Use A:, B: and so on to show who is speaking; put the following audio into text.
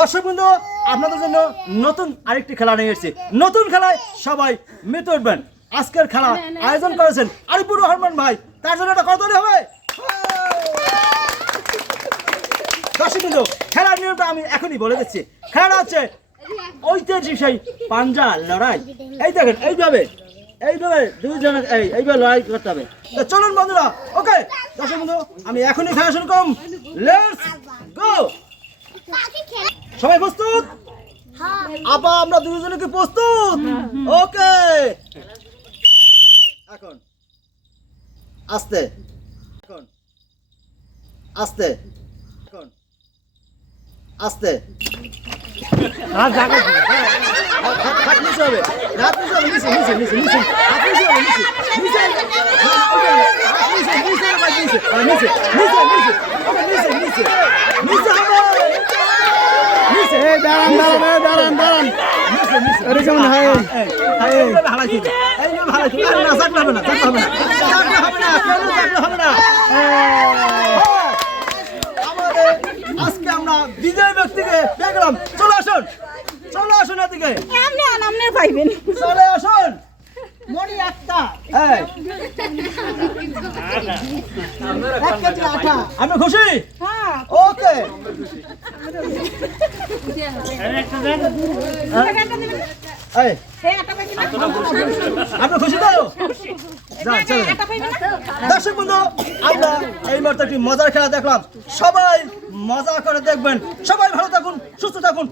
A: দর্শক বন্ধু আপনাদের জন্য নতুন আরেকটি খেলা নিয়ে এসেছি। নতুন খেলায় সবাই মেতে উঠবেন। আজকের খেলা আয়োজন করেছেন আরিপুর রহমান ভাই। তার জন্য একটা কত হবে। দর্শক বন্ধু খেলার নিয়মটা আমি এখনই বলে দিচ্ছি। খেলাটা হচ্ছে ঐতিহাসিক সেই পাঞ্জা লড়াই। এই দেখেন এইভাবে এইভাবে দুইজন এই এইভাবে লড়াই করতে হবে। তো চলুন বন্ধুরা ওকে দর্শক বন্ধু আমি এখনই খেলা শুরু করুন লেটস গো সবাই প্রস্তুত আপা আমরা দুজনে কি প্রস্তুত ওকে এখন আস্তে এখন আস্তে এখন আস্তে নিচে হবে নিচে নিচে নিচে নিচে নিচে নিচে নিচে নিচে নিচে নিচে নিচে নিচে নিচে নিচে নিচে হবে নিচে
B: এই দাঁড়ান দাঁড়ান এই দাঁড়ান দাঁড়ান।
A: নিচে নিচে
B: এটা কেমন
A: এইভাবে হালাই দিবে এইভাবে হালাই দিবে না চাকলে হবে না চাকলে হবে না। চাকলে হবে না চাকলে হবে না? আমাদের আজকে আমরা বিজয় ব্যক্তিকে দেখলাম চলে আসুন চলে আসুন এদিকে।
C: আপনি আনামনে পাইবেন
A: চলে আসুন।
C: মরি একটা
A: আপনি খুশি?
C: হ্যাঁ। না
A: দর্শক বন্ধু, আমরা এই মুহূর্তে একটি মজার খেলা দেখলাম। সবাই মজা করে দেখবেন। সবাই ভালো থাকুন, সুস্থ থাকুন।